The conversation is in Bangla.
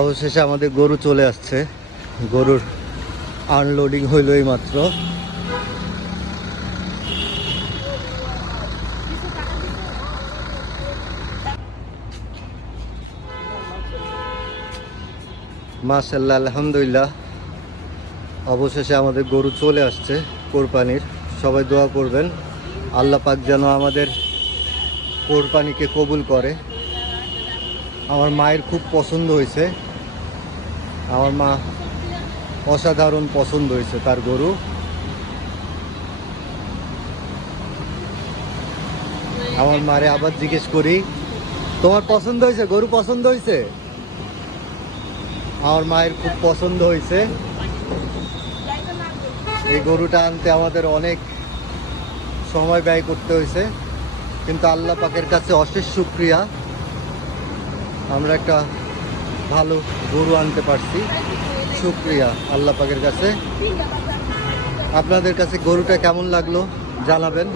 অবশেষে আমাদের গরু চলে আসছে। গরুর আনলোডিং হইল এই মাত্র। মাশাআল্লাহ, আলহামদুলিল্লাহ, অবশেষে আমাদের গরু চলে আসছে কোরবানির। সবাই দোয়া করবেন আল্লাহ পাক যেন আমাদের কোরবানিকে কবুল করে। আমার মায়ের খুব পছন্দ হয়েছে, আমার মা অসাধারণ পছন্দ হয়েছে তার গরু। আমার মারে আবার জিজ্ঞেস করি, তোমার পছন্দ হয়েছে? গরু পছন্দ হয়েছে? আমার মায়ের খুব পছন্দ হয়েছে। এই গরুটা আনতে আমাদের অনেক সময় ব্যয় করতে হয়েছে, কিন্তু আল্লাহ পাকের কাছে অশেষ শুকরিয়া, আমরা একটা ভালো গরু আনতে পারছি। শুকরিয়া আল্লাহ পাকের কাছে। আপনাদের কাছে গরুটা কেমন লাগলো জানাবেন।